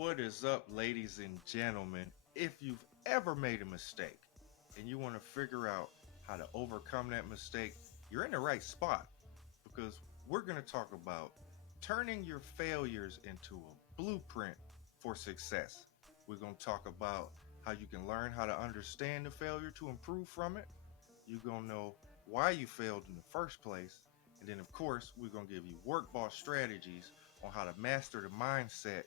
What is up, ladies and gentlemen? If you've ever made a mistake and you want to figure out how to overcome that mistake, you're in the right spot because we're going to talk about turning your failures into a blueprint for success. We're going to talk about how you can learn how to understand the failure to improve from it. You're going to know why you failed in the first place. And then, of course, we're going to give you work boss strategies on how to master the mindset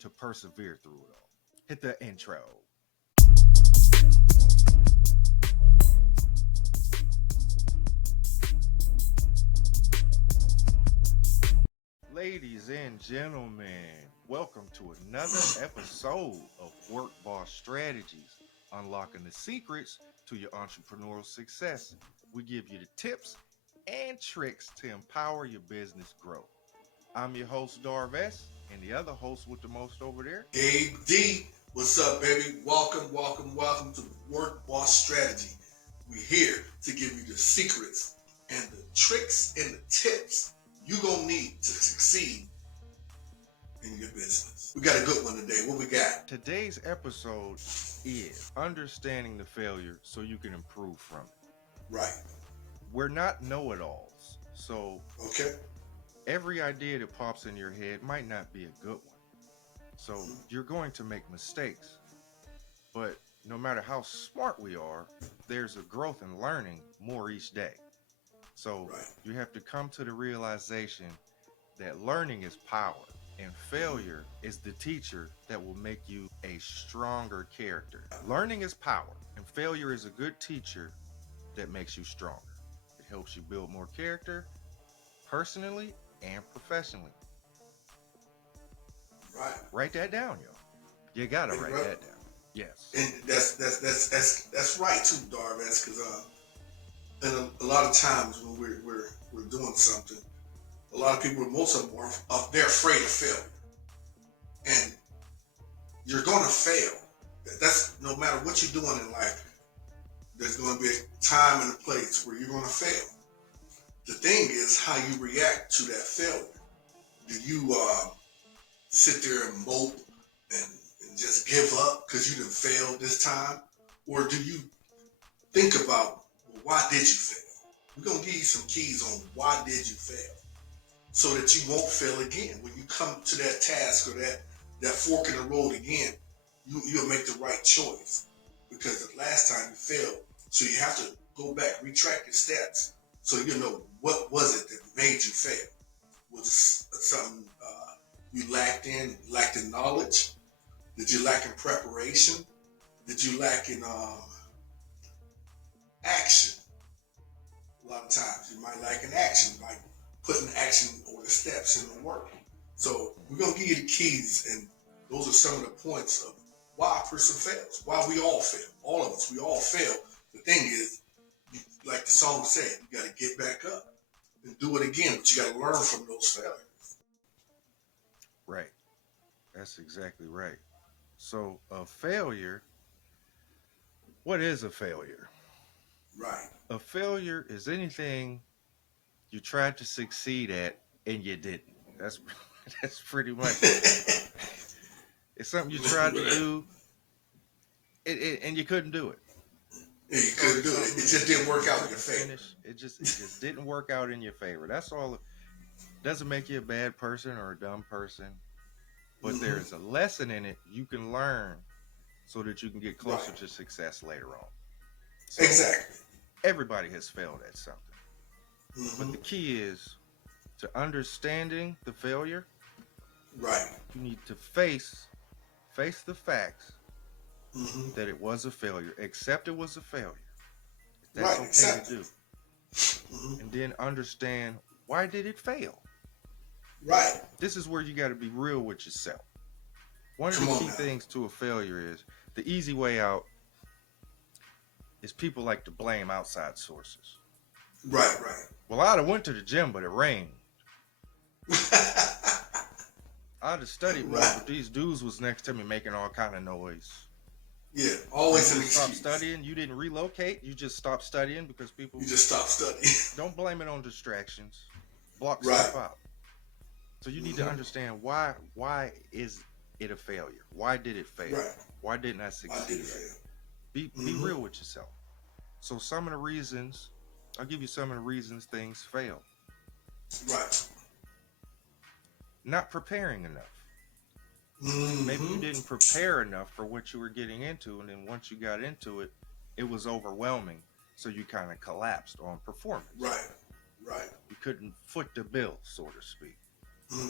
to persevere through it all. Hit the intro. Ladies and gentlemen, welcome to another episode of Work Boss Strategies, unlocking the secrets to your entrepreneurial success. We give you the tips and tricks to empower your business growth. I'm your host, Darvez, and the other host with the most over there, Gabe D. What's up, baby? Welcome to Work Boss Strategy. We're here to give you the secrets and the tricks and the tips you're going to need to succeed in your business. We got a good one today. What we got? Today's episode is understanding the failure so you can improve from it. Right. We're not know-it-alls, so Okay. every idea that pops in your head might not be a good one. So you're going to make mistakes. But no matter how smart we are, there's a growth and learning more each day. So Right. you have to come to the realization that learning is power and failure is the teacher that will make you a stronger character. Learning is power and failure is a good teacher that makes you stronger. It helps you build more character personally and professionally. Right. Write that down, yo. You gotta write that down. Yes. And that's right too, Darvez, because and a lot of times when we're doing something, a lot of people, most of them they're afraid of failure, and you're going to fail. That's no matter what you're doing in life. There's going to be a time and a place where you're going to fail. The thing is how you react to that failure. Do you sit there and mope and just give up because you done failed this time, or do you think about, well, why did you fail? We're going to give you some keys on why did you fail, so that you won't fail again. When you come to that task or that fork in the road again, you'll make the right choice, because the last time you failed. So you have to go back, retract your steps, so you know what was it that made you fail. Was it something you lacked in knowledge? Did you lack in preparation? Did you lack in action? A lot of times you might lack in action, like putting action or the steps in the work. So we're going to give you the keys, and those are some of the points of why a person fails, why we all fail. All of us, we all fail. The thing is, like the song said, you got to get back up and do it again, but you got to learn from those failures. Right. That's exactly right. So a failure, what is a failure? Right. A failure is anything you tried to succeed at and you didn't. That's pretty much it. It's something you tried to do and you couldn't do it. Yeah, you couldn't do it. It just didn't work out in your favor. It just didn't work out in your favor. That's all. It doesn't make you a bad person or a dumb person, but there's a lesson in it you can learn so that you can get closer to success later on. So exactly. Everybody has failed at something, but the key is to understanding the failure. Right. You need to face the facts that it was a failure. Accept it was a failure. That's okay to do. And then understand, why did it fail? Right. This is where you got to be real with yourself. One of the key things to a failure is the easy way out is people like to blame outside sources. Right. Well, I'd have went to the gym, but it rained. I'd have studied more, but these dudes was next to me making all kind of noise. Yeah, always an excuse. excuse. Stop studying. You didn't relocate. You just stopped studying because people. You just stopped studying. Don't blame it on distractions. Block stuff out. So you need to understand why is it a failure? Why did it fail? Right. Why didn't I I did succeed at it? fail. Be Mm-hmm. real with yourself. So some of the reasons, I'll give you some of the reasons things fail. Right. Not preparing enough. Maybe you Mm-hmm. didn't prepare enough for what you were getting into, and then once you got into it, it was overwhelming. So you kind of collapsed on performance. Right. Right. You couldn't foot the bill, so to speak.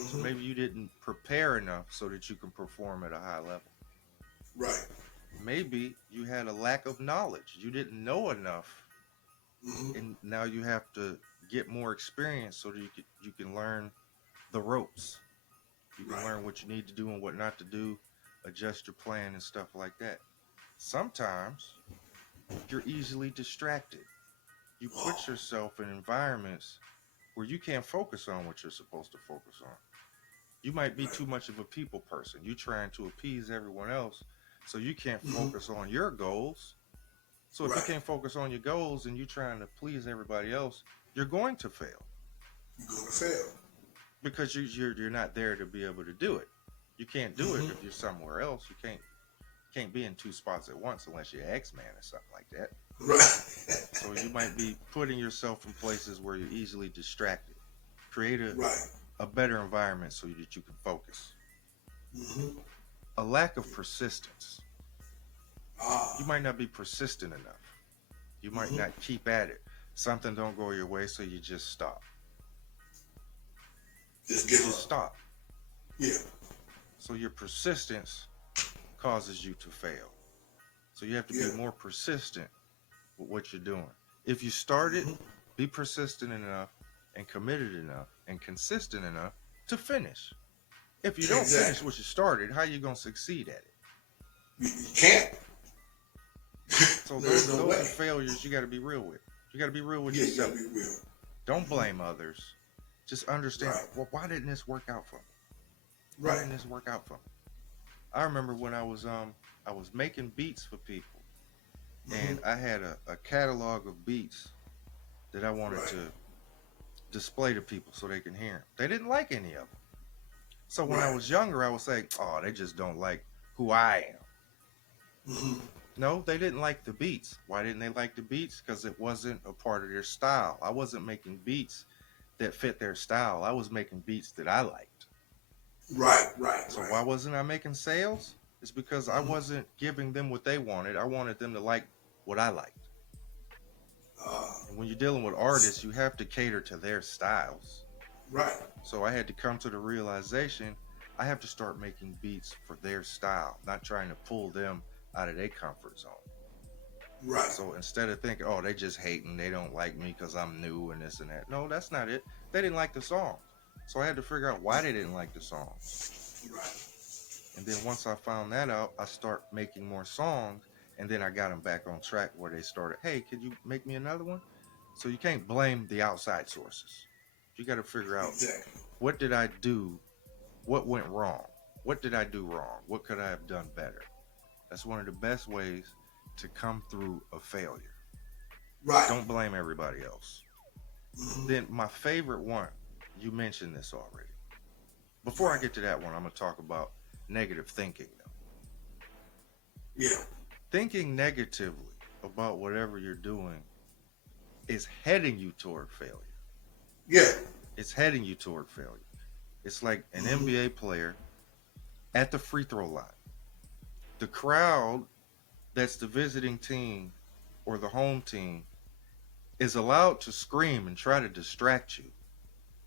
So Mm-hmm. maybe you didn't prepare enough so that you can perform at a high level. Right. Maybe you had a lack of knowledge. You didn't know enough, Mm-hmm. and now you have to get more experience so that you can learn the ropes. You can Right. learn what you need to do and what not to do, adjust your plan and stuff like that. Sometimes you're easily distracted. You put Oh. yourself in environments where you can't focus on what you're supposed to focus on. You might be Right. too much of a people person. You're trying to appease everyone else, so you can't Mm-hmm. focus on your goals. So if you Right. can't focus on your goals and you're trying to please everybody else, you're going to fail You're gonna fail. because you're not there to be able to do it. You can't do it Mm-hmm. if you're somewhere else. You can't be in two spots at once unless you're X-Man or something like that. Right. So you might be putting yourself in places where you're easily distracted. Create Right. a better environment so that you can focus. Mm-hmm. A lack of persistence. Ah. You might not be persistent enough. You might Mm-hmm. not keep at it. Something don't go your way, so you just stop. Just You give just up. stop. Yeah. So your persistence causes you to fail. So you have to be Yeah. more persistent with what you're doing. If you start it, Mm-hmm. be persistent enough and committed enough and consistent enough to finish. If you don't finish Exactly. what you started, how you gonna succeed at it? You can't. So There's no those way. are failures you got to be real with. You got to be real with Yeah, you gotta yourself. be real. Don't Mm-hmm. blame others. Just understand. Right. Well, why didn't this work out for me? Why Right. didn't this work out for me? I remember when I was making beats for people, Mm-hmm. and I had a catalog of beats that I wanted Right. to display to people so they can hear them. They didn't like any of them. So when I Right. was younger, I would say, "Oh, they just don't like who I am." Mm-hmm. No, they didn't like the beats. Why didn't they like the beats? Because it wasn't a part of their style. I wasn't making beats that fit their style. I was making beats that I liked. Right. Right. So Right. why wasn't I making sales? It's because I Mm-hmm. wasn't giving them what they wanted. I wanted them to like what I liked. Uh, And when you're dealing with artists, you have to cater to their styles. right. So I had to come to the realization I have to start making beats for their style, not trying to pull them out of their comfort zone. Right. So instead of thinking, oh, they just hating, they don't like me because I'm new and this and that. No, that's not it. They didn't like the songs. So I had to figure out why they didn't like the songs. Right. And then once I found that out, I start making more songs. And then I got them back on track where they started, hey, could you make me another one? So you can't blame the outside sources. You got to figure out, Exactly. what did I do? What went wrong? What did I do wrong? What could I have done better? That's one of the best ways to come through a failure. Right. Don't blame everybody else. Mm-hmm. Then my favorite one, you mentioned this already. Before I Right. get to that one, I'm going to talk about negative thinking though. Yeah. Thinking negatively about whatever you're doing is heading you toward failure. Yeah. It's heading you toward failure. It's like an Mm-hmm. NBA player at the free throw line. The crowd that's the visiting team or the home team is allowed to scream and try to distract you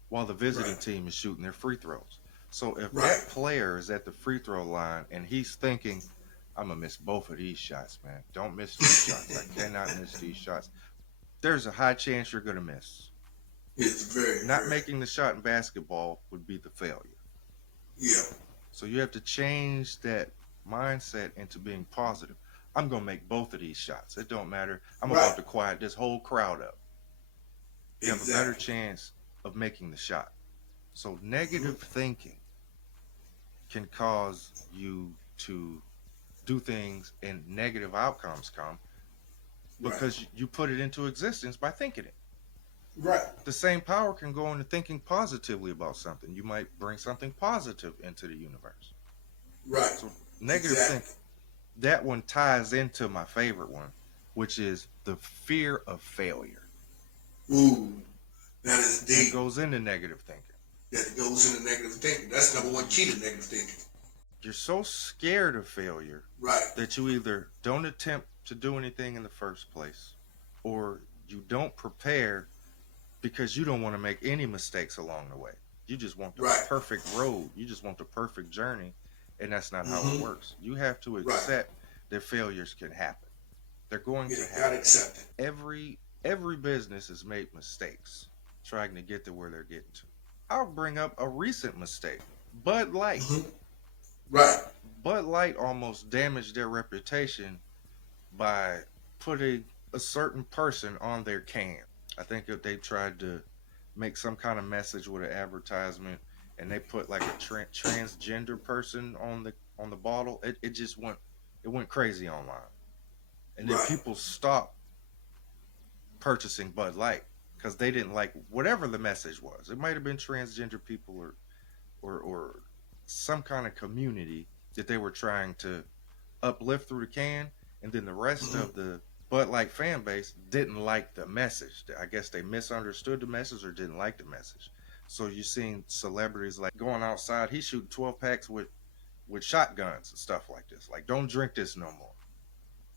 while the visiting Right. team is shooting their free throws. So if Right. that player is at the free throw line and he's thinking, I'm gonna miss both of these shots, man. Don't miss these shots. I cannot miss these shots. There's a high chance you're gonna miss. It's very, Not very. making the shot in basketball would be the failure. Yeah. So you have to change that mindset into being positive. I'm gonna make both of these shots. It don't matter. I'm Right. about to quiet this whole crowd up. You have a better Exactly. chance of making the shot. So Mm-hmm. negative thinking can cause you to do things and negative outcomes come Right. because you put it into existence by thinking it. Right. The same power can go into thinking positively about something. You might bring something positive into the universe. Right. So negative thinking, Exactly. that one ties into my favorite one, which is the fear of failure. Ooh, that is That deep. goes into negative thinking. That goes into negative thinking. That's number one key to negative thinking. You're so scared of failure Right. that you either don't attempt to do anything in the first place, or you don't prepare because you don't want to make any mistakes along the way. You just want the Right. perfect road. You just want the perfect journey. And that's not how it Mm-hmm. works. You have to Right. accept that failures can happen. They're going Yeah, to gotta happen. accept it. Every business has made mistakes trying to get to where they're getting to. I'll bring up a recent mistake. Bud Light. Mm-hmm. Right. Bud Light almost damaged their reputation by putting a certain person on their can. I think that they tried to make some kind of message with an advertisement, and they put like a transgender person on the bottle. It just went crazy online, and then Right. people stopped purchasing Bud Light because they didn't like whatever the message was. It might have been transgender people or some kind of community that they were trying to uplift through the can, and then the rest Mm-hmm. of the Bud Light fan base didn't like the message. I guess they misunderstood the message or didn't like the message. So you seen celebrities like going outside. He's shooting 12 packs with shotguns and stuff like this. Like, don't drink this no more.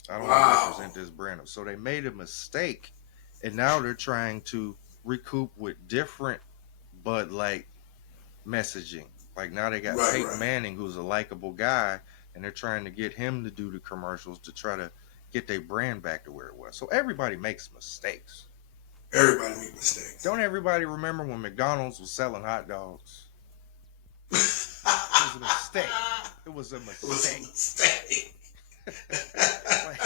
I don't want to Wow. represent this brand. So they made a mistake, and now they're trying to recoup with different Bud Light messaging. Like now they got Right. Peyton Right. Manning, who's a likable guy, and they're trying to get him to do the commercials to try to get their brand back to where it was. So everybody makes mistakes. Everybody make mistakes. Don't everybody remember when McDonald's was selling hot dogs? It was a mistake. It was a It was a mistake. mistake. Like,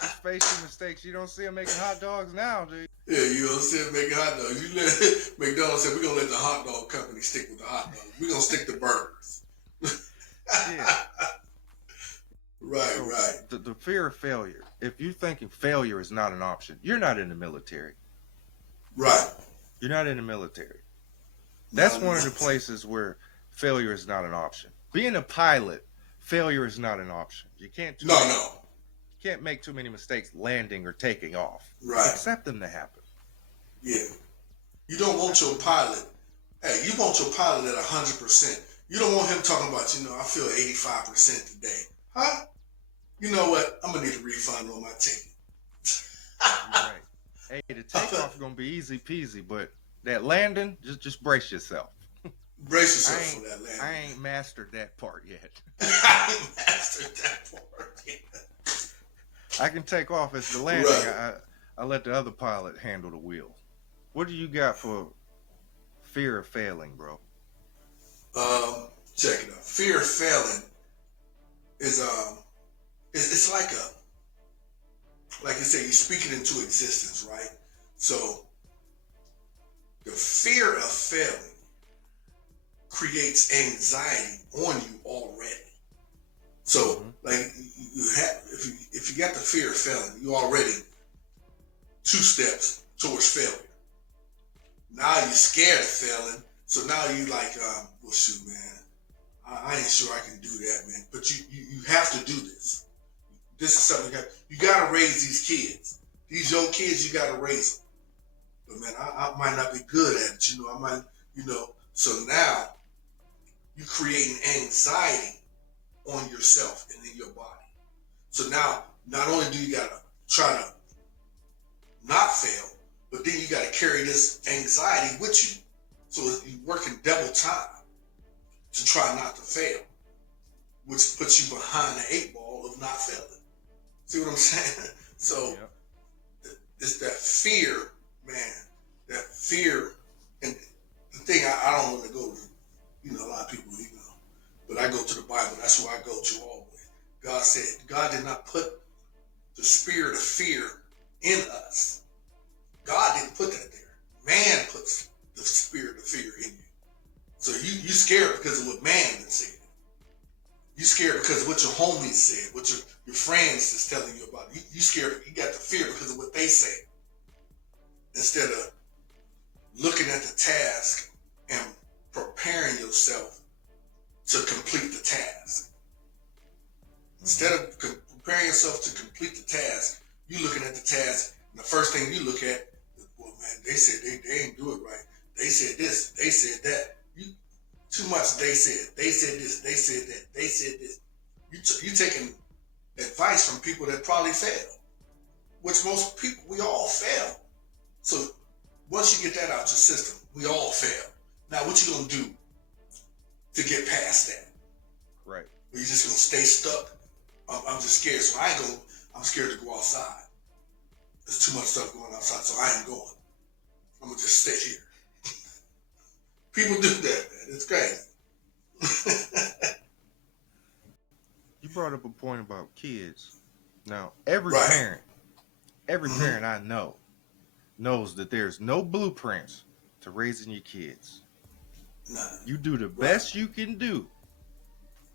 just face your mistakes. You don't see them making hot dogs now, do you? Yeah, you know what I'm saying? Making hot dogs. You let McDonald's said we're gonna let the hot dog company stick with the hot dogs. We're gonna stick to burgers. Yeah. Right, So right. the fear of failure. If you're thinking failure is not an option, you're not in the military. Right. You're not in the military. Not That's one of the enough. places where failure is not an option. Being a pilot, failure is not an option. No, no. You can't make too many mistakes landing or taking off. Right. Accept them to happen. Yeah. You don't want your pilot. Hey, you want your pilot at 100%. You don't want him talking about, I feel 85% today. Huh? You know what? I'm gonna need a refund on my ticket. You're right. Hey, the takeoff is gonna be easy peasy, but that landing, just brace yourself. Brace I yourself ain't for that I landing. ain't mastered that part yet. I ain't mastered that part yet. I can take off as the landing. Right. I let the other pilot handle the wheel. What do you got for fear of failing, bro? Check it out. Fear of failing is it's like you say, you speak it into existence, right? So the fear of failing creates anxiety on you already. So Mm-hmm. like you have if you got the fear of failing, you already 2 steps towards failure. Now you're scared of failing, so now you like, well, shoot, man, I ain't sure I can do that, man. But you have to do this. This is something you got to raise these kids. These young kids, you got to raise them. But man, I might not be good at it. I might, So now you're creating anxiety on yourself and in your body. So now, not only do you got to try to not fail, but then you got to carry this anxiety with you. So you're working double time to try not to fail, which puts you behind the 8 ball of not failing. See what I'm saying? So Yep. it's that fear, man, that fear. And the thing I don't want to go to, a lot of people, but I go to the Bible. That's where I go to always. God said, God did not put the spirit of fear in us. God didn't put that there. Man puts the spirit of fear in you. So you scared because of what man said. You scared because of what your homies said, what your friends is telling you about. You scared, you got the fear because of what they say. Instead of looking at the task and preparing yourself to complete the task. Instead of preparing yourself to complete the task, you looking at the task, and the first thing you look at, well, man, they said they ain't do it right. They said this, they said that. You too much. They said this, they said that, they said this. You taking advice from people that probably failed, which most people, we all fail. So once you get that out your system, we all fail. Now what you gonna do to get past that? Right. Or you just gonna stay stuck? I'm just scared, so I'm scared to go outside. There's too much stuff going outside, so I ain't going. I'm gonna just stay here. People do that, man. It's crazy. You brought up a point about kids. Now, every Right. parent I know knows that there's no blueprints to raising your kids. Nah. You do the Right. best you can do,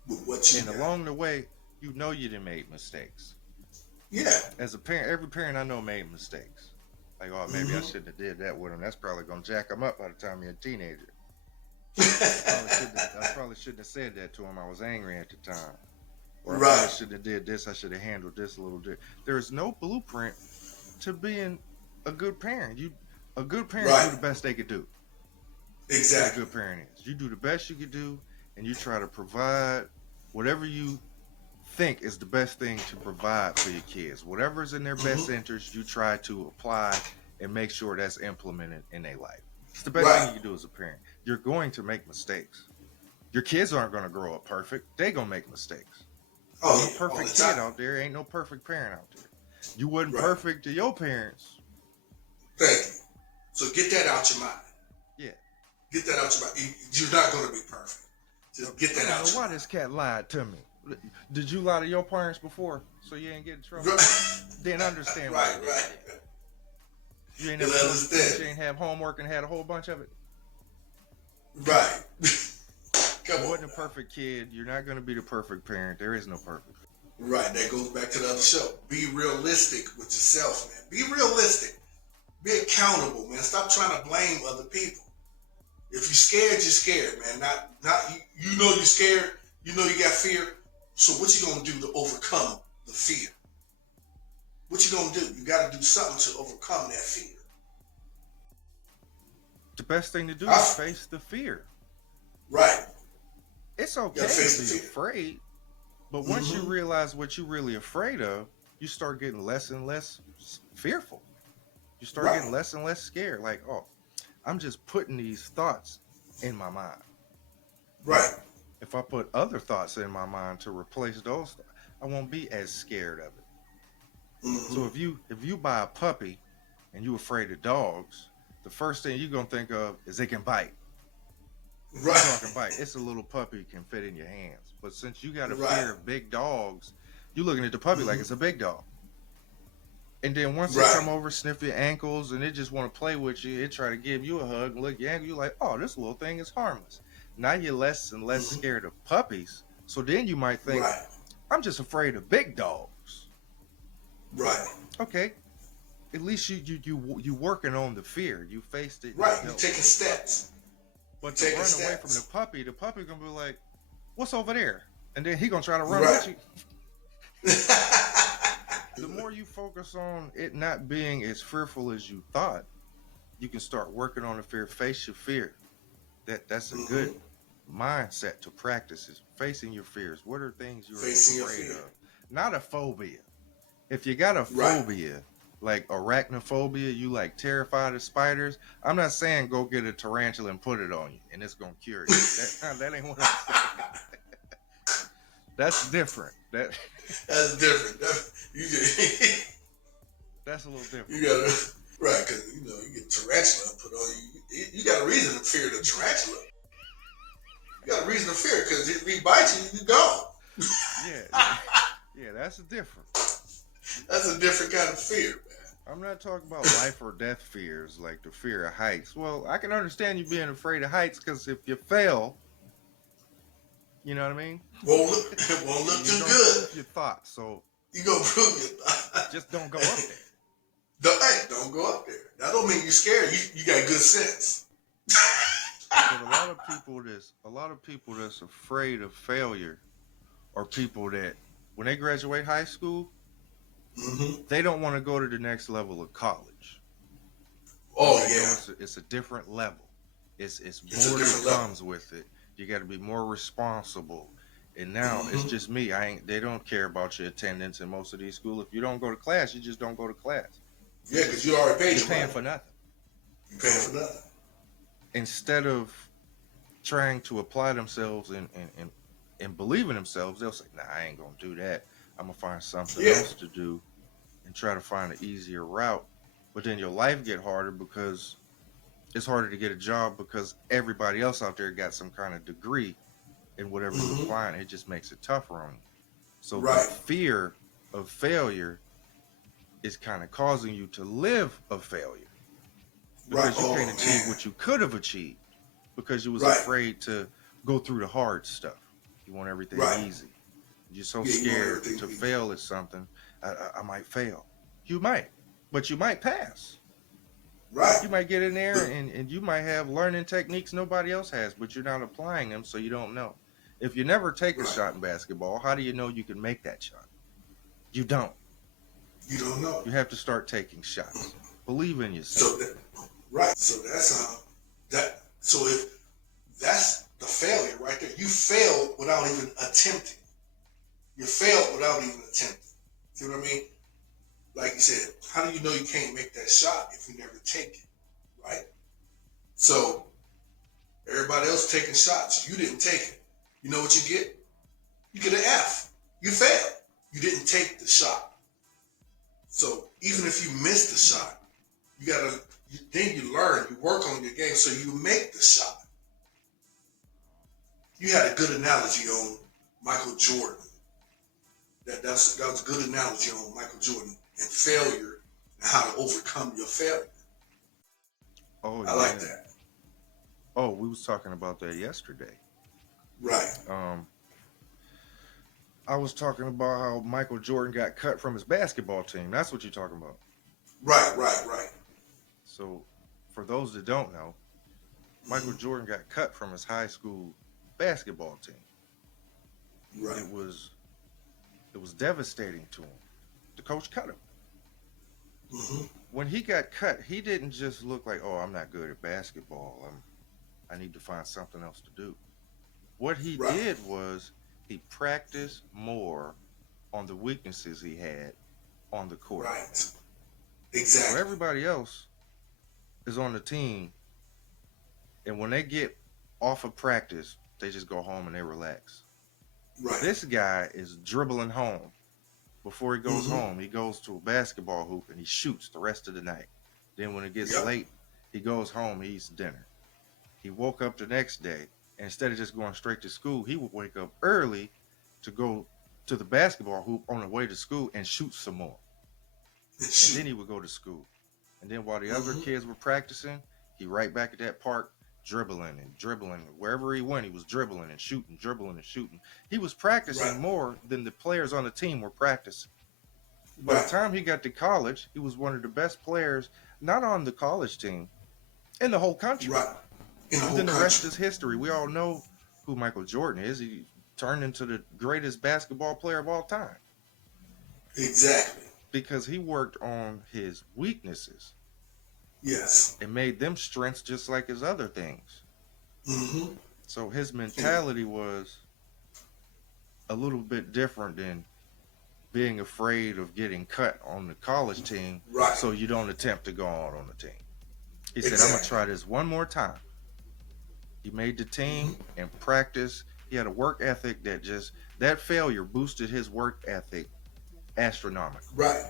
With what you and got. along the way, you know you done made mistakes. Yeah. As a parent, every parent I know made mistakes. Like, oh, maybe I shouldn't have did that with him. That's probably gonna jack him up by the time you're a teenager. I probably shouldn't have said that to him. I was angry at the time. Or I probably Right. shouldn't have did this. I should have handled this a little bit. There's no blueprint to being a good parent. A good parent Right. do the best they could do. That's what a Exactly. good parent is. You do the best you could do, and you try to provide whatever you think is the best thing to provide for your kids. Whatever's in their best interest, you try to apply and make sure that's implemented in their life. It's the best thing Right. you can do as a parent. You're going to make mistakes. Your kids aren't going to grow up perfect. They're going to make mistakes. Oh No yeah. All the perfect kid time. out there. Ain't no perfect parent out there. You wasn't Right. perfect to your parents. Thank you. So get that out your mind. Yeah. Get that out your mind. You're not going to be perfect. Just get that I out don't know your why mind. this cat lied to me. Did you lie to your parents before so you ain't get in trouble? Right. Didn't understand why Right. you did Right. that. You ain't You never told your parents understand. you ain't have homework and had a whole bunch of it. Right. Come You on. wasn't a Now. perfect kid. You're not going to be the perfect parent. There is no perfect. Right. That goes back to the other show. Be realistic with yourself, man. Be realistic. Be accountable, man. Stop trying to blame other people. If you're scared, you're scared, man. Not you know you're scared. You know you got fear. So what you gonna do to overcome the fear? What you gonna do? You got to do something to overcome that fear. The best thing to do is I, face the fear. right. It's You okay gotta face to the be fear. afraid, but once you Mm-hmm. realize what you're really afraid of, you start getting less and less fearful. You start getting Right. less and less scared. Like, oh, I'm just putting these thoughts in my mind. Now, Right. if I put other thoughts in my mind to replace those, I won't be as scared of it. So Mm-hmm. if you buy a puppy and you're afraid of dogs, the first thing you're gonna think of is it can bite. The dog can Right. bite. It's a little puppy can fit in your hands. But since you got a Right. fear of big dogs, you're looking at the puppy like Mm-hmm. it's a big dog. And then once it Right. come over, sniff your ankles, and it just want to play with you, it try to give you a hug and look your ankle, you're like, oh, this little thing is harmless. Now you're less and less Mm-hmm. scared of puppies. So then you might think, Right. I'm just afraid of big dogs. Right. Okay, at least you working on the fear. You faced it. You Right. You dealt taking with it. steps. You But to taking run away from steps. the puppy gonna be like, "What's over there?" And then he gonna try to run with Right. you. The more you focus on it not being as fearful as you thought, you can start working on the fear. Face your fear. That's a Mm-hmm. good mindset to practice. Is facing your fears. What are things you're Facing your afraid fear. of? Not a phobia. If you got a Right. phobia, like arachnophobia, you like terrified of spiders. I'm not saying go get a tarantula and put it on you and it's gonna cure you. That ain't what I'm saying. That's different. That's different. You just, That's a little different. you gotta right because you get tarantula put on you. You got a reason to fear the tarantula. You got a reason to fear because if he bites you, you gone. Yeah, yeah, that's different. That's a different kind of fear, man. I'm not talking about life or death fears like the fear of heights. Well, I can understand you being afraid of heights because if you fail, you know what I mean? Won't look You're too gonna good. prove your thoughts, so You gonna prove it. just don't go up there. Don't go up there. That don't mean you scared. You got good sense. But a lot of people that's afraid of failure are people that when they graduate high school, Mm-hmm. they don't want to go to the next level of college because Oh they know yeah, it's a different level. It's it's a more that different level. comes with it. You got to be more responsible. And now it's Mm-hmm. just me. I ain't. They don't care about your attendance in most of these schools. If you don't go to class, you just don't go to class. Yeah, because you already paid You're your paying money. for nothing. You paying So for nothing. instead of trying to apply themselves and believe in themselves, they'll say, "Nah, I ain't gonna do that. I'm gonna find something Yeah. else to do and try to find an easier route." But then your life get harder because it's harder to get a job because everybody else out there got some kind of degree in whatever you're Mm-hmm. applying. It just makes it tougher on you. So the Right. fear of failure is kind of causing you to live a failure Right. because you can't Oh achieve man. what you could have achieved because you was Right. afraid to go through the hard stuff. You want everything Right. easy. You're so Yeah, you want scared everything to easy. fail at something. I might fail. You might, but you might pass. Right. You might get in there But and you might have learning techniques nobody else has, but you're not applying them, so you don't know. If you never take a right. shot in basketball, how do you know you can make that shot? You don't. You don't know. You have to start taking shots. Believe in yourself. So that, right. So that's that. So if that's the failure right there, you failed without even attempting. You failed without even attempting. See what I mean? Like you said, how do you know you can't make that shot if you never take it? Right. So everybody else taking shots, you didn't take it. You know what you get? You get an F. You failed. You didn't take the shot. So even if you miss the shot, you gotta then you learn, you work on your game, so you make the shot. You had a good analogy on Michael Jordan. That was a good analogy on Michael Jordan and failure and how to overcome your failure. Oh I like yeah. that. Oh, we was talking about that yesterday. Right, Um, I was talking about how Michael Jordan got cut from his basketball team. That's what you're talking about. right, right, right. So, for those that don't know, Michael Mm-hmm. Jordan got cut from his high school basketball team, and Right. it was devastating to him. The coach cut him. Mm-hmm. When he got cut, he didn't just look like, "Oh, I'm not good at basketball. I need to find something else to do." What he Right. did was he practiced more on the weaknesses he had on the court. Right. So Exactly. everybody else is on the team, and when they get off of practice, they just go home and they relax. Right. This guy is dribbling home. Before he goes Mm-hmm. home, he goes to a basketball hoop and he shoots the rest of the night. Then when it gets Yep. late, he goes home, he eats dinner. He woke up the next day, and instead of just going straight to school, he would wake up early to go to the basketball hoop on the way to school and shoot some more. And And shoot. then he would go to school. And then while the other Mm-hmm. kids were practicing, he right back at that park dribbling and dribbling. Wherever he went, he was dribbling and shooting, dribbling and shooting. He was practicing Right. more than the players on the team were practicing. By the Right. time he got to college, he was one of the best players, not on the college team, in the whole country. Right. In the And whole then the rest country. is history. We all know who Michael Jordan is. He turned into the greatest basketball player of all time Exactly. because he worked on his weaknesses Yes. and made them strengths just like his other things. Mm-hmm. So his And mentality was a little bit different than being afraid of getting cut on the college team right. so you don't attempt to go on the team. He said, "I'm going to Exactly. try this one more time." He made the team Mm-hmm. and practice. He had a work ethic that failure boosted his work ethic astronomically. Right.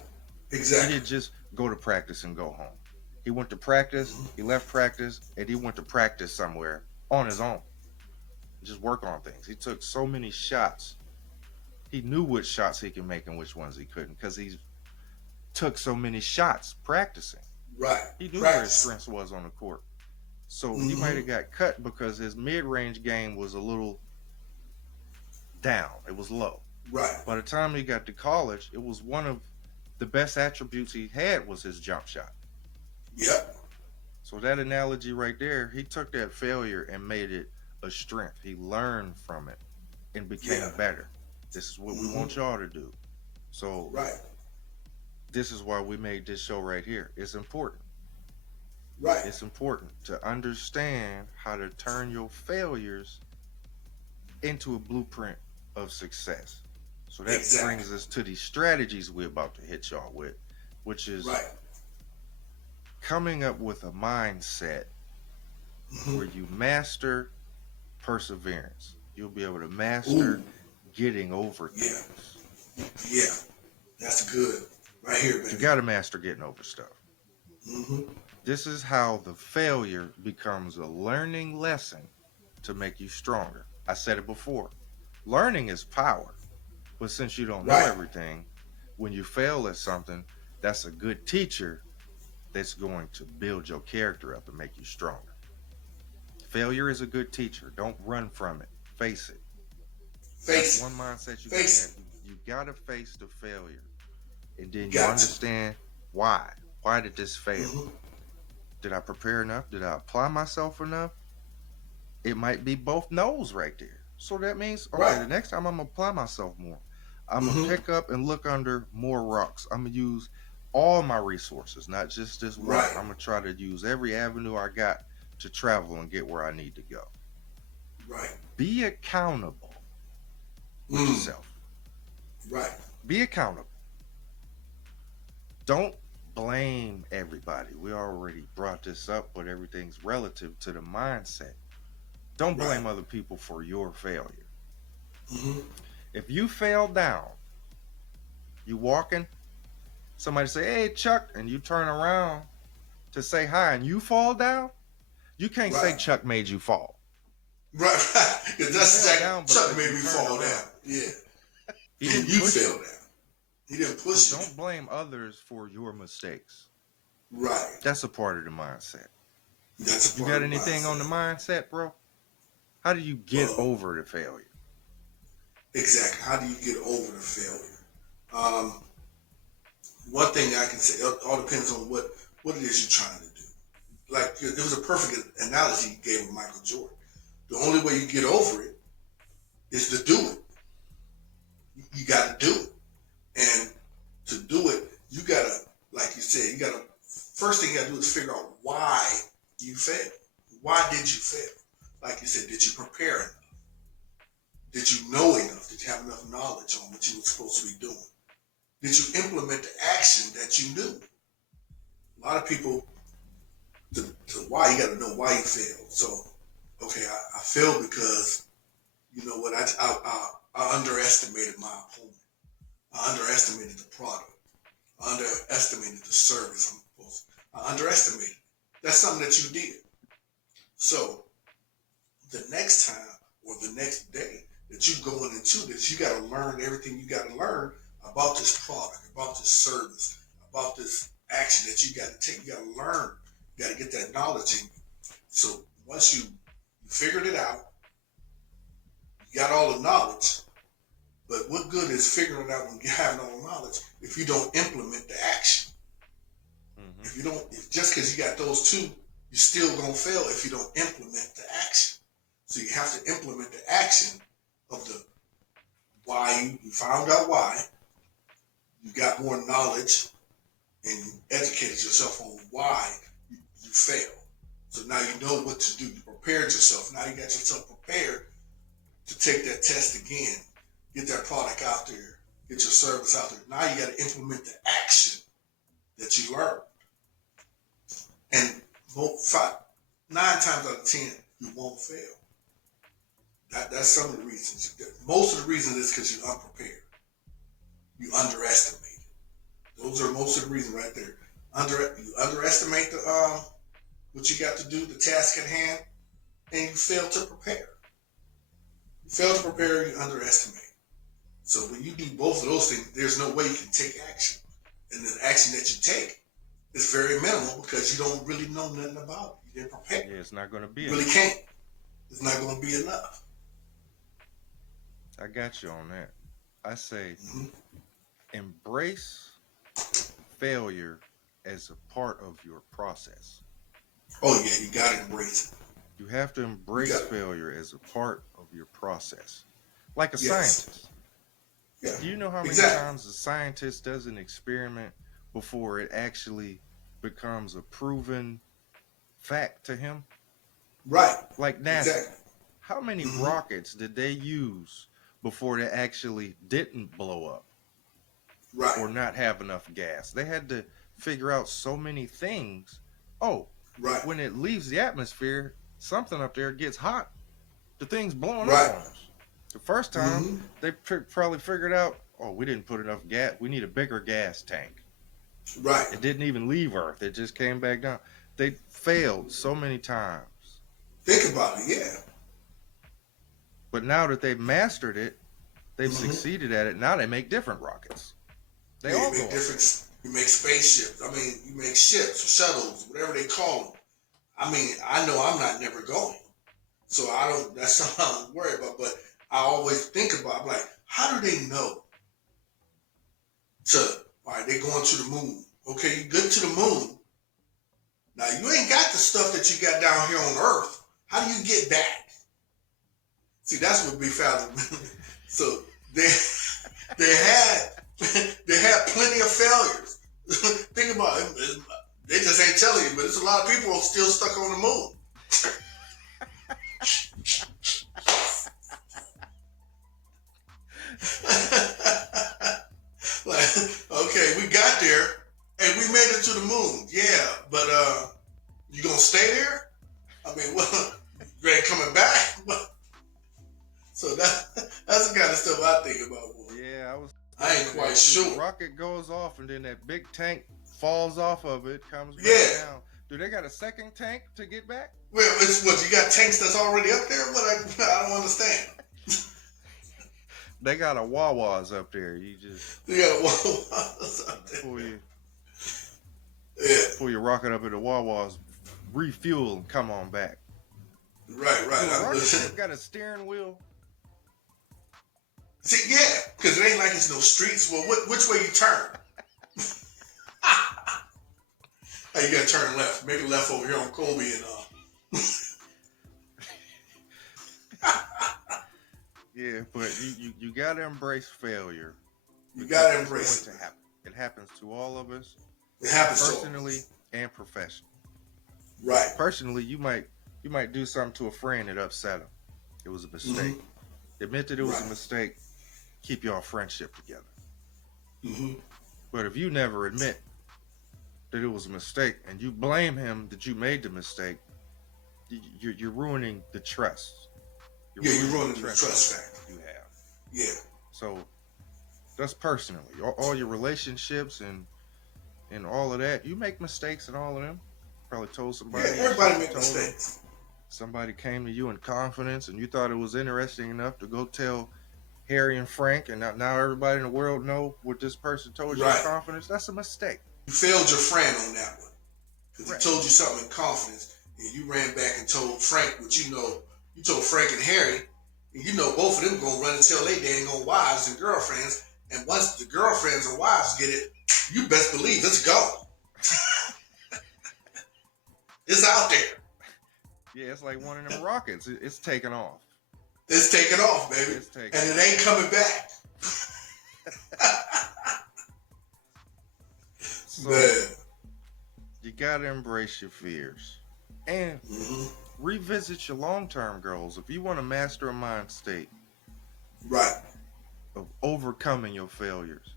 He Exactly. didn't just go to practice and go home. He went to practice, Mm-hmm. he left practice, and he went to practice somewhere on his own. Just work on things. He took so many shots. He knew which shots he could make and which ones he couldn't because he took so many shots practicing. Right. He knew where his Practice. strengths was on the court. So he might Mm-hmm. have got cut because his mid-range game was a little down. It was low. Right. By the time he got to college, it was one of the best attributes he had was his jump shot. Yep. So that analogy right there, he took that failure and made it a strength. He learned from it and Yeah. became better. This is what we Mm-hmm. want y'all to do. So Right. this is why we made this show right here. It's important. Right. It's important to understand how to turn your failures into a blueprint of success. So that Exactly. brings us to the strategies we're about to hit y'all with, which is Right. coming up with a mindset Mm-hmm. where you master perseverance. You'll be able to Ooh. master getting over Yeah. things. Yeah. That's good. Right here, You baby. got to master getting over stuff. Mm-hmm. This is how the failure becomes a learning lesson to make you stronger. I said it before. Learning is power. But since you don't know Right. everything, when you fail at something, that's a good teacher that's going to build your character up and make you stronger. Failure is a good teacher. Don't run from it. Face it. That's Face one it. mindset you got to have. Face it. You got to face the failure. And then you Got to. understand why. Why did this fail? Mm-hmm. Did I prepare enough? Did I apply myself enough? It might be both no's right there. So that means, okay, Right. the next time I'm going to apply myself more. I'm going to Mm-hmm. pick up and look under more rocks. I'm going to use all my resources, not just this one. Right. I'm going to try to use every avenue I got to travel and get where I need to go. Right. Be accountable with Mm. yourself. Right. Be accountable. Don't blame everybody. We already brought this up, but everything's relative to the mindset. Don't Right. blame other people for your failure. Mm-hmm. If you fell down, you walking, somebody say, "Hey, Chuck," and you turn around to say hi and you fall down, you can't say Right. Chuck made you fall. Right. Right. Because You that's fell exactly down Chuck because made you me turned fall down. around. Yeah. He And didn't you push fell you. down. He didn't So push you. don't blame others for your mistakes. Right. That's a part of the mindset. That's a You part got of the anything on the mindset. mindset, bro? How do you get Well, over the failure? exactly. How do you get over the failure? Um, One thing I can say, it all depends on what it is you're trying to do. Like it was a perfect analogy you gave with Michael Jordan. The only way you get over it is to do it. You got to do it, and to do it, you gotta, like you said, you gotta. First thing you gotta do is figure out why you failed. Why did you fail? Like you said, did you prepare enough? Did you know enough? Did you have enough knowledge on what you were supposed to be doing? Did you implement the action that you knew? A lot of people, to why you got to know why you failed. So, okay, I failed because you know what? I underestimated my opponent. I underestimated the product. I underestimated the service. I underestimated. That's something that you did. So the next time or the next day that you going into this, you got to learn everything you got to learn about this product, about this service, about this action that you got to take. You got to learn. You got to get that knowledge in you. So once you figured it out, you got all the knowledge. But what good is figuring it out when you have all the knowledge if you don't implement the action? Mm-hmm. If you don't, if just because you got those two, you're still gonna fail if you don't implement the action. So you have to implement the action of the why you found out why, you got more knowledge, and you educated yourself on why you failed. So now you know what to do. You prepared yourself. Now you got yourself prepared to take that test again, get that product out there, get your service out there. Now you got to implement the action that you learned. And five, 9 times out of 10, you won't fail. That's some of the reasons. Most of the reasons is because you're unprepared. You underestimate. Those are most of the reasons right there. You underestimate the what you got to do, the task at hand, and you fail to prepare. You fail to prepare, you underestimate. So when you do both of those things, there's no way you can take action. And the action that you take is very minimal because you don't really know nothing about it. You didn't prepare. Yeah, it's not going to be You really enough. can't. It's not going to be enough. I got you on that. I say Mm-hmm. embrace failure as a part of your process. Oh yeah, you got to embrace it. You have to You embrace got to. failure as a part of your process. Like a Yes. scientist. Yeah. Do you know how many Exactly. times a scientist does an experiment before it actually becomes a proven fact to him? Right. Like NASA, Exactly. how many Mm-hmm. rockets did they use before they actually didn't blow up Right. or not have enough gas? They had to figure out so many things. Oh, Right. when it leaves the atmosphere, something up there gets hot. The thing's blowing up Right. on us. The first time, Mm-hmm. they probably figured out, oh, we didn't put enough gas. We need a bigger gas tank. Right. It didn't even leave Earth. It just came back down. They failed so many times. Think about it. Yeah. But now that they've mastered it, they've Mm-hmm. succeeded at it. Now they make different rockets. They Yeah. You all make go up there. different. You make spaceships. I mean, you make ships, shuttles, whatever they call them. I mean, I know I'm not never going, so I don't. That's something I'm worried about. But I always think about. I'm like, how do they know to? All right, they going to the moon. Okay, you good to the moon. Now you ain't got the stuff that you got down here on Earth. How do you get back? See, that's what we found. So they they had they had plenty of failures. Think about it. They just ain't telling you, but there's a lot of people still stuck on the moon. Like, okay, we got there and we made it to the moon. Yeah, but you gonna stay there? I mean, well, you ain't coming back. So that's the kind of stuff I think about. Boy. Yeah, I was I thinking ain't of quite that too. The sure. rocket goes off, and then that big tank falls off of it, comes back Yeah. down. Do they got a second tank to get back? Well, it's what you got tanks that's already up there. What I don't understand. They got a Wawa's up there. You just You got up there. pull your Yeah. pull your rocket up at the Wawa's, refuel, and come on back. Right. Do a rocket Right. ship got a steering wheel? See, yeah, because it ain't like it's no streets. Well, which way you turn? Hey, you gotta turn left. Make a left over here on Colby and Yeah, but you gotta embrace failure you because gotta it's going embrace to it. happen. It happens to all of us, It happens so. personally and professionally. Right. Personally, you might do something to a friend that upset him. It was a mistake. Admit that it was a Right. mistake. Keep your friendship together. Mm-hmm. But if you never admit that it was a mistake and you blame him that you made the mistake, you're ruining the trust. Yeah, you're ruining the trust factor. you have. Yeah. So that's personally all your relationships and all of that. You make mistakes in all of them. Probably told somebody. Yeah, everybody make told them. mistakes. Somebody came to you in confidence and you thought it was interesting enough to go tell Harry and Frank, and now everybody in the world know what this person told you in Right. confidence. That's a mistake. You failed your friend on that one. Because Right. he told you something in confidence, and you ran back and told Frank what you know. You told Frank and Harry, and you know both of them gonna run and tell their dang on wives and girlfriends. And once the girlfriends and wives get it, you best believe it's gone. It's out there. Yeah, it's like one of them rockets. It's taking off. It's taking off, baby. It's taking And it ain't coming back. So Man. you gotta embrace your fears and revisit your long-term goals. If you want to master a mind state Right. of overcoming your failures,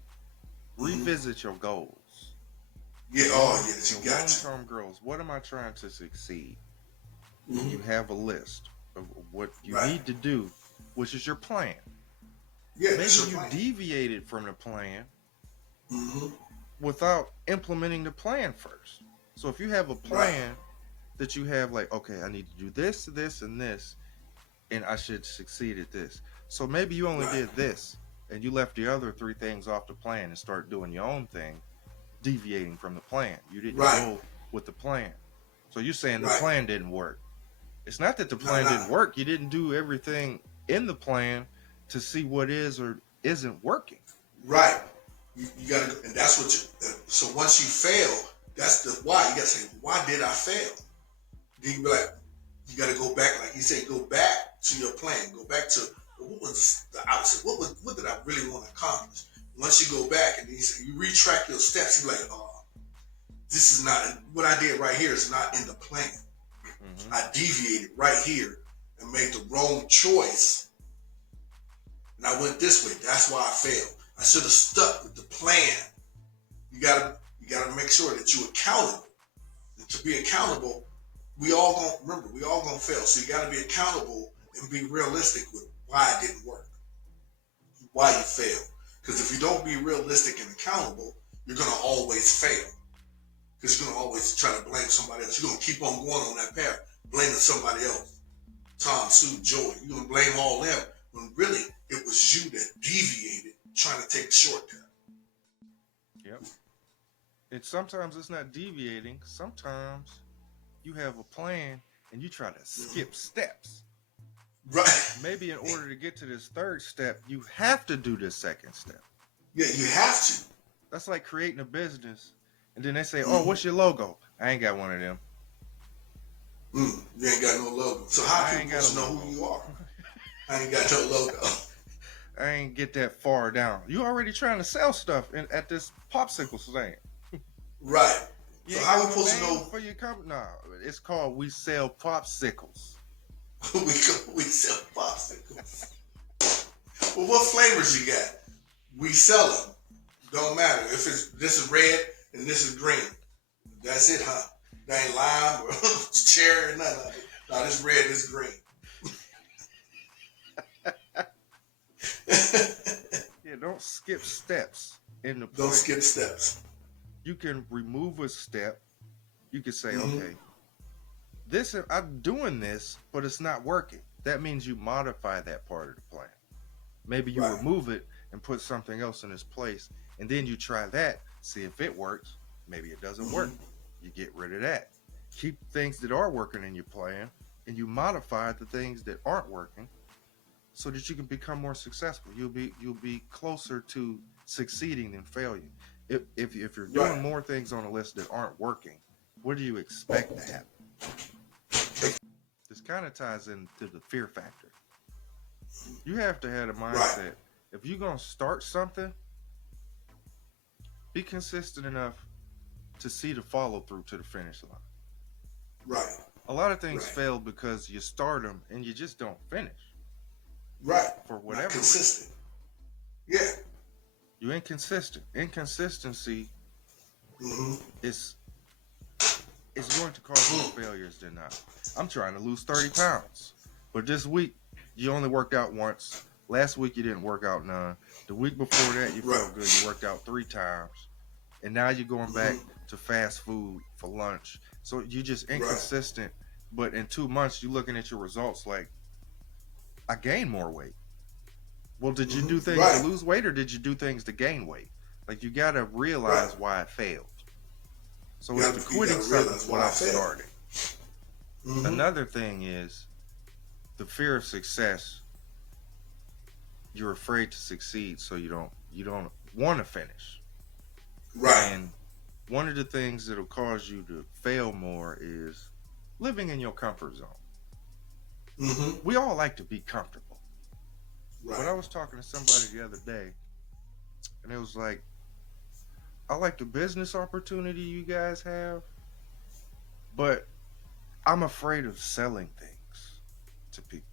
revisit your goals. Yeah, oh yes, you Your got to. long-term goals. What am I trying to succeed? Mhm. You have a list of what you Right. need to do, which is your plan. Yeah, Maybe that's your you plan. deviated from the plan Mm-hmm. without implementing the plan first. So if you have a plan that you have, like, okay, I need to do this, this, and this, and I should succeed at this. So maybe you only did this, and you left the other three things off the plan and start doing your own thing, deviating from the plan. You didn't go with the plan. So you're saying the plan didn't work. It's not that the plan didn't work. You didn't do everything in the plan to see what is or isn't working. Right. You got to, and that's what you. So once you fail, that's the why. You got to say, why did I fail? Then you be like, you got to go back, like you said, go back to your plan. Go back to what was the outset? What did I really want to accomplish? Once you go back and you retrack your steps, you're like, oh, this is not what I did right here is not in the plan. Mm-hmm. I deviated right here and made the wrong choice, and I went this way. That's why I failed. I should have stuck with the plan. You gotta make sure that you're accountable. And to be accountable, we all gonna fail. So you gotta be accountable and be realistic with why it didn't work, why you failed. Because if you don't be realistic and accountable, you're gonna always fail. Because you're gonna always try to blame somebody else. You're gonna keep on going on that path, blaming somebody else. Tom, Sue, Joey. You're gonna blame all them when really it was you that deviated, trying to take a shortcut. Yep. And sometimes it's not deviating. Sometimes you have a plan and you try to skip steps. Right. Maybe in order to get to this third step, you have to do this second step. Yeah, you have to. That's like creating a business. And then they say, oh, what's your logo? I ain't got one of them. You ain't got no logo. So how people supposed to know who you are? I ain't got no logo. I ain't get that far down. You already trying to sell stuff at this popsicle stand. Right. You So ain't how we got no supposed to name know? for your company? No, it's called We Sell Popsicles. we sell popsicles. Well, what flavors you got? We sell them. Don't matter if this is red and this is green. That's it, huh? That ain't lime or cherry or none of it. No, this red, this green. Yeah, don't skip steps in the plan. Don't skip steps. You can remove a step. You can say, okay, this I'm doing this, but it's not working. That means you modify that part of the plan. Maybe you remove it and put something else in its place, and then you try that, see if it works. Maybe it doesn't work. You get rid of that. Keep things that are working in your plan, and you modify the things that aren't working, so that you can become more successful. You'll be closer to succeeding than failure. If you're doing more things on a list that aren't working, what do you expect to happen? This kind of ties into the fear factor. You have to have a mindset. If you're gonna start something, be consistent enough to see the follow through to the finish line. Right. A lot of things fail because you start them and you just don't finish. Right. For whatever Not consistent. reason. Yeah. You're inconsistent. Inconsistency is going to cause more failures than not. I'm trying to lose 30 pounds. But this week, you only worked out once. Last week, you didn't work out none. The week before that, you felt good. You worked out 3 times. And now you're going back to fast food for lunch. So you're just inconsistent. But in 2 months, you're looking at your results like, I gained more weight. Well, did you do things to lose weight or did you do things to gain weight? Like, you got to realize why it failed. So it's the quitting something when I started. Another thing is the fear of success. You're afraid to succeed, so you don't want to finish. Right. And one of the things that'll cause you to fail more is living in your comfort zone. We all like to be comfortable. But I was talking to somebody the other day, and it was like, I like the business opportunity you guys have, but I'm afraid of selling things to people.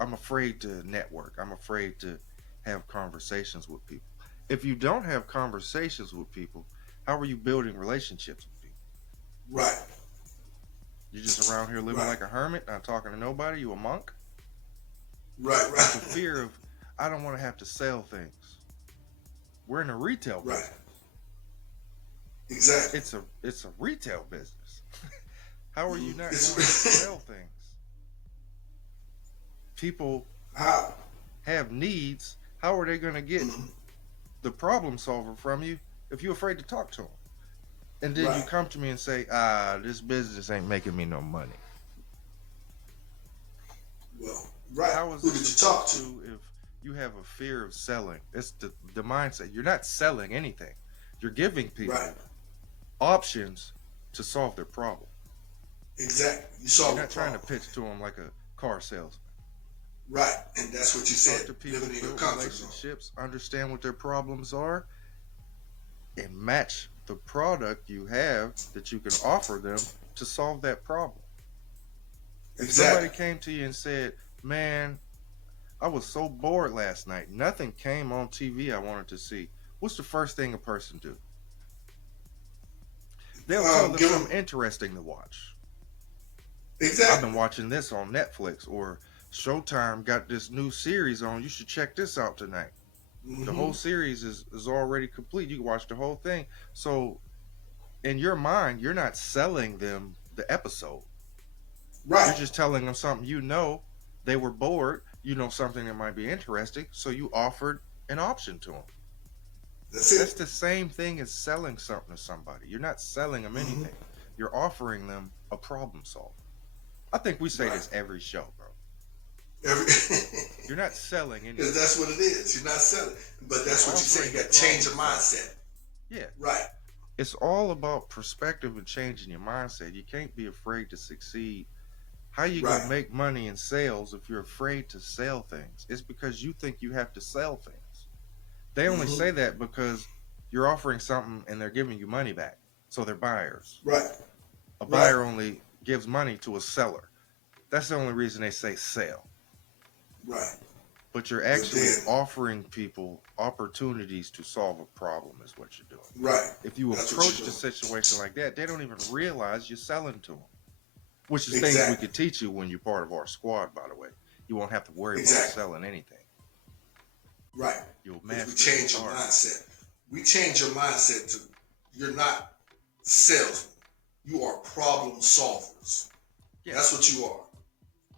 I'm afraid to network. I'm afraid to have conversations with people. If you don't have conversations with people, how are you building relationships with people? Right. You're just around here living like a hermit, not talking to nobody. You a monk? Right. It's the fear of, I don't want to have to sell things. We're in a retail business. Exactly. It's a retail business. How are you not going to sell things? People have needs. How are they going to get the problem solver from you if you're afraid to talk to them? And then you come to me and say, this business ain't making me no money. Well, How is who did you talk to? If you have a fear of selling? It's the mindset. You're not selling anything. You're giving people options to solve their problem. Exactly. You're not trying to pitch to them like a car salesman. Right. And that's what you Talk said, to people, living in your build comfort zone. relationships, understand what their problems are, and match the product you have that you can offer them to solve that problem. If somebody Exactly. came to you and said, "Man, I was so bored last night. Nothing came on TV I wanted to see." What's the first thing a person do? They'll tell them Give them something interesting to watch. I've been exactly. watching this on Netflix, or Showtime got this new series on. You should check this out tonight. The Hmm. whole series is already complete. You can watch the whole thing. So in your mind, you're not selling them the episode. You're Right. just telling them something you know. They were bored. You know something that might be interesting, so you offered an option to them. That's That's it. the same thing as selling something to somebody. You're not selling them Hmm. anything. You're offering them a problem solver. I think we say Right. this every show, bro. Every You're not selling because anything. that's what it is. You're not selling, but You're that's what you say. offering You a got to change problem your solver. mindset. Yeah. Right. It's all about perspective and changing your mindset. You can't be afraid to succeed. How you gonna Right. make money in sales if you're afraid to sell things? It's because you think you have to sell things. They only Hmm. say that because you're offering something and they're giving you money back. So they're buyers. Right. A Right. buyer only gives money to a seller. That's the only reason they say sell. Right. But you're But actually then, offering people opportunities to solve a problem, is what you're doing. right. If you That's what you're approach the doing. situation like that, they don't even realize you're selling to them, which is things we Exactly. could teach you when you're part of our squad, by the way. You won't have to worry about Exactly. selling anything. Right. You'll Because we master the change your art. mindset. We change your mindset to you're not salesmen. You are problem solvers. Yeah, That's what you are.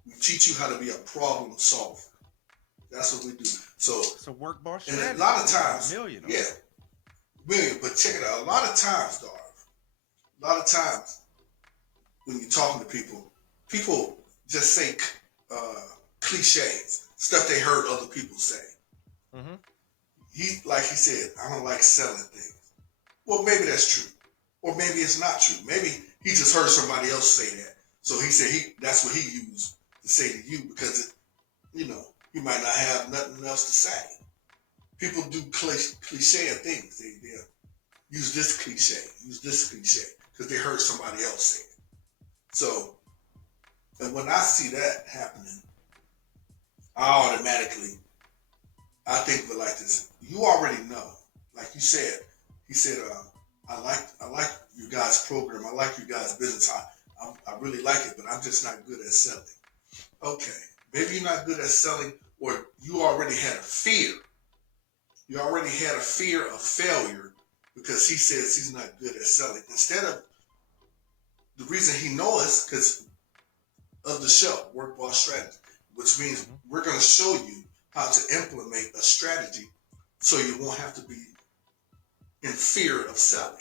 We teach you how to be a problem solver. That's what we do. So, it's a work boss and a strategy. lot of We got a times, million of yeah, them. million. But check it out. A lot of times, Darv, a lot of times when you're talking to people, people just say uh, cliches, stuff they heard other people say. Mm-hmm. Like he said, I don't like selling things. Well, maybe that's true, or maybe it's not true. Maybe he just heard somebody else say that, so he said that's what he used to say to you because you know you might not have nothing else to say. People do cliche things. They use this cliche because they heard somebody else say it. So, and when I see that happening, I automatically I think of it like this. You already know, like you said. He said, I like you guys' program. I like you guys' business. I really like it, but I'm just not good at selling. Okay, maybe you're not good at selling, or you already had a fear. You already had a fear of failure because he says he's not good at selling. Instead of the reason he knows because of the show, Work Boss Strategy, which means Mm-hmm. we're going to show you how to implement a strategy so you won't have to be in fear of selling.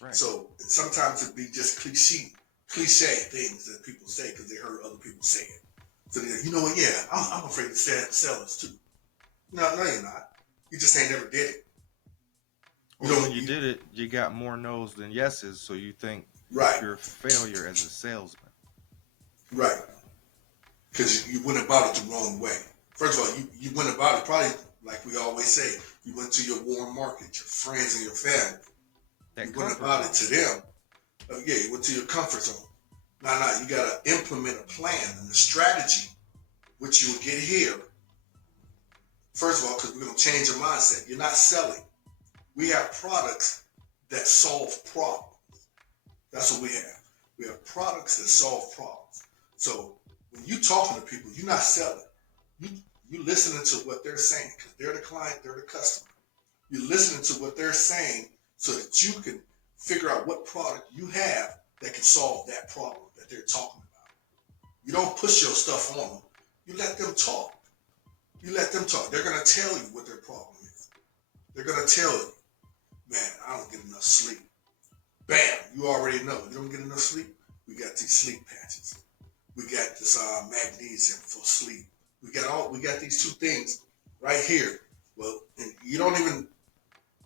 Right. So sometimes it'd be just cliche things that people say because they heard other people say it. So they're like, you know what? Yeah, I'm afraid to sell this too. No, you're not. You just ain't never did it. You Or when don't. you did it, you got more no's than yeses, so you think Right, you're a failure as a salesman. right. Because you went about it the wrong way. First of all, you went about it probably like we always say. You went to your warm market, your friends and your family. You That went comfort about it zone. to them. Yeah, you went to your comfort zone. Now, you got to implement a plan and a strategy, which you will get here. First of all, because we're going to change your mindset. You're not selling. We have products that solve problems. That's what we have. We have products that solve problems. So when you talking to people, you're not selling. You you listening to what they're saying because they're the client, they're the customer. You're listening to what they're saying so that you can figure out what product you have that can solve that problem that they're talking about. You don't push your stuff on them. You let them talk. You let them talk. They're gonna tell you what their problem is. They're gonna tell you, man, I don't get enough sleep. Bam, you already know. You don't get enough sleep. We got these sleep patches. We got this magnesium for sleep. We got these two things right here. Well, and you don't even.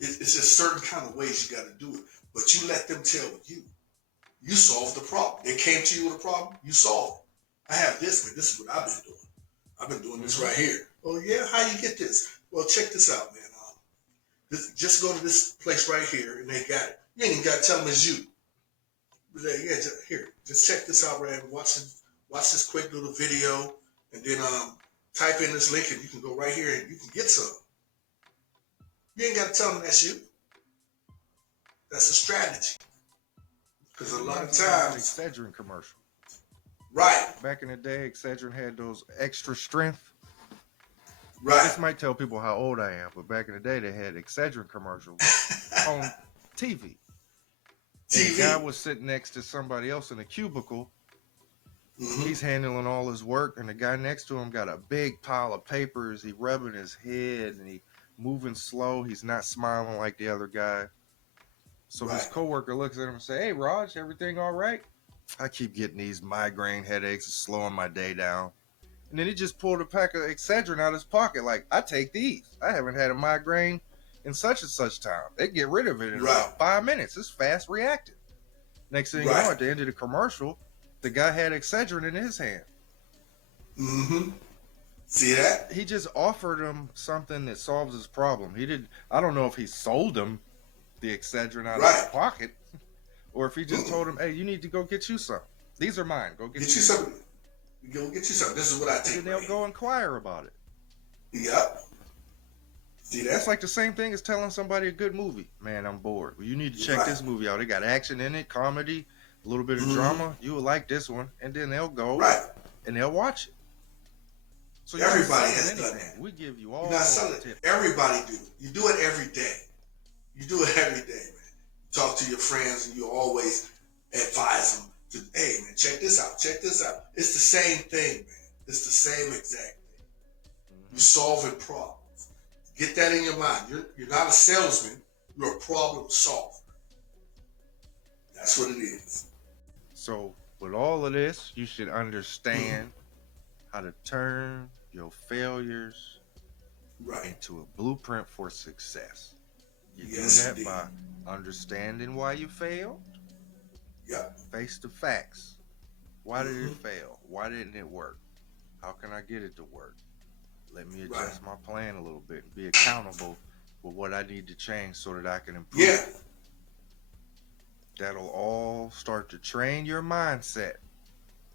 It's just certain kind of ways you got to do it. But you let them tell you. You solve the problem. They came to you with a problem. You solve it. I have this, but this is what I've been doing. I've been doing this Mm-hmm. right here. Oh yeah, how you get this? Well, check this out, man. Just go to this place right here, and they got it. You ain't even got to tell them it's you. Yeah, here, just check this out, right? Watch this quick little video, and then type in this link, and you can go right here and you can get some. You ain't got to tell them that's you. That's a strategy. Because a lot of times, Excedrin commercial. right? Back in the day, Excedrin had those extra strength. Right. This might tell people how old I am, but back in the day, they had Excedrin commercials on TV. And the guy was sitting next to somebody else in a cubicle. Mm-hmm. He's handling all his work, and the guy next to him got a big pile of papers. He rubbing his head, and he moving slow. He's not smiling like the other guy. So his coworker looks at him and say, "Hey, Raj, everything all right? I keep getting these migraine headaches. It's slowing my day down." And then he just pulled a pack of Excedrin out of his pocket. Like, I take these. I haven't had a migraine in such and such time. They get rid of it in about 5 minutes. It's fast reactive. Next thing you know, at the end of the commercial, the guy had Excedrin in his hand. Mm-hmm. See that? He just offered him something that solves his problem. He did. I don't know if he sold him the Excedrin out of his pocket, or if he just told him, "Hey, you need to go get you some. These are mine. Go get you some. Go get you some. This is what I take." And they'll go inquire about it. Yep. See that? It's like the same thing as telling somebody a good movie. Man, I'm bored. Well, you need to check this movie out. It got action in it, comedy, a little bit of drama. You will like this one. And then they'll go and they'll watch it. So everybody has done that. We give you all tips. Everybody do. You do it every day. You do it every day, man. You talk to your friends and you always advise them to, "Hey, man, check this out. Check this out." It's the same thing, man. It's the same exact thing. You're solving problems. Get that in your mind. You're not a salesman. You're a problem solver. That's what it is. So with all of this, you should understand how to turn your failures into a blueprint for success. You do that by understanding why you failed. Face the facts. Why did it fail? Why didn't it work? How can I get it to work? Let me adjust my plan a little bit and be accountable for what I need to change so that I can improve. That'll all start to train your mindset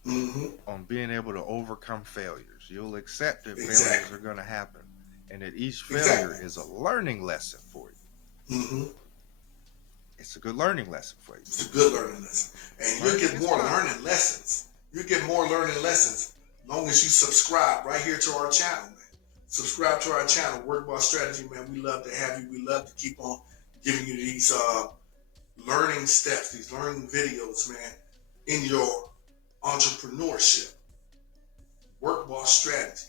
on being able to overcome failures. You'll accept that failures are going to happen and that each failure is a learning lesson for you. It's a good learning lesson for you. It's a good learning lesson. And you'll get more learning lessons. You get more learning lessons as long as you subscribe right here to our channel, man. Subscribe to our channel, Workboss Strategy, man. We love to have you. We love to keep on giving you these learning steps, these learning videos, man, in your entrepreneurship. Workboss Strategy.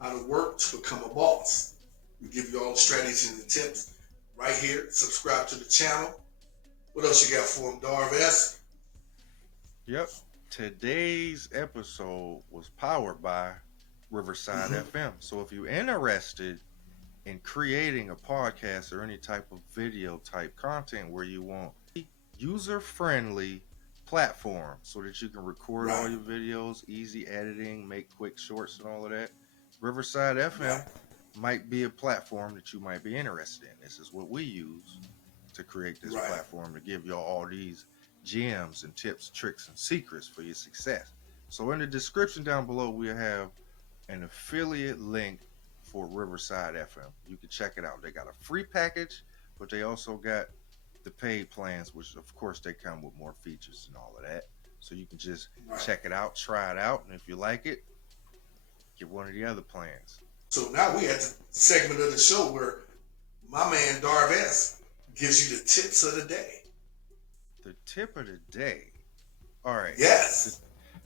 How to work to become a boss. We give you all the strategies and the tips right here. Subscribe to the channel. What else you got for them, Darv? Yep. Today's episode was powered by Riverside FM. So if you're interested in creating a podcast or any type of video type content where you want user-friendly platform so that you can record all your videos, easy editing, make quick shorts and all of that, Riverside FM might be a platform that you might be interested in. This is what we use to create this platform to give y'all all these gems and tips, tricks, and secrets for your success. So in the description down below, we'll have an affiliate link for Riverside FM. You can check it out. They got a free package, but they also got the paid plans, which of course they come with more features and all of that. So you can just check it out, try it out, and if you like it, get one of the other plans. So now we at the segment of the show where my man Darv gives you the tips of the day. The tip of the day. All right. Yes.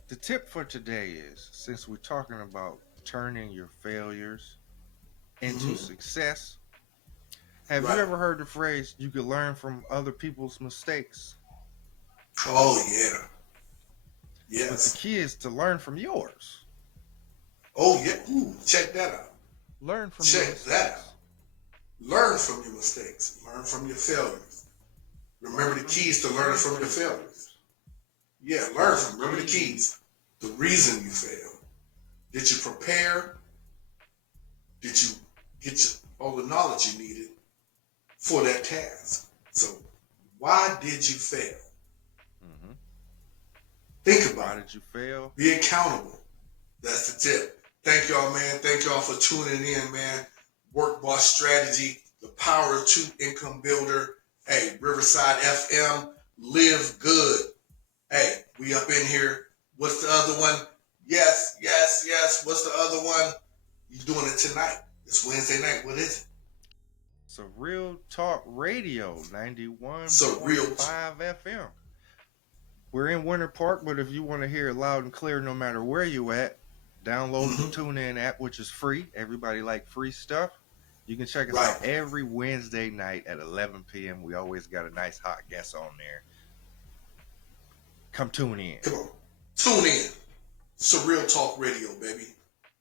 The tip for today is, since we're talking about turning your failures into success, have you ever heard the phrase, you can learn from other people's mistakes? Oh, yeah. Yes. But the key is to learn from yours. Oh, yeah. Ooh, check that out. Learn from your mistakes. Check that out. Learn from your mistakes. Learn from your failures. Remember the keys to learning from your failures. Yeah, learn from. Remember the keys. The reason you failed. Did you prepare? did you get all the knowledge you needed for that task? So why did you fail? Mm-hmm. Think Why about it. did you fail? Be accountable. That's the tip. Thank y'all, man. Thank y'all for tuning in, man. Work Boss Strategy, the Power of Two Income Builder. Hey, Riverside FM, live good. Hey, we up in here. What's the other one? Yes, yes, yes. What's the other one? You doing it tonight. It's Wednesday night. What is it? So Real Talk Radio, So real. 91.5 FM. We're in Winter Park, but if you want to hear it loud and clear no matter where you at, download the TuneIn app, which is free. Everybody like free stuff. You can check us Right. out every Wednesday night at 11 p.m. We always got a nice hot guest on there. Come tune in. Come on. Tune in. It's a Real Talk Radio, baby.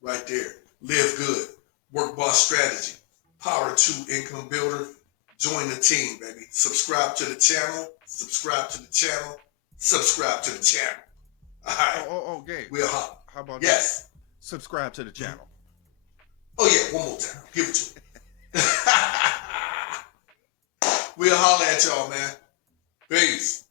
Right there. Live good. Work Boss Strategy. Power 2 Income Builder. Join the team, baby. Subscribe to the channel. Subscribe to the channel. Subscribe to the channel. All right. Oh, Gabe. We'll holler. How about yes. that? Subscribe to the channel. Oh, yeah. One more time. Give it to me. We'll holler at y'all, man. Peace.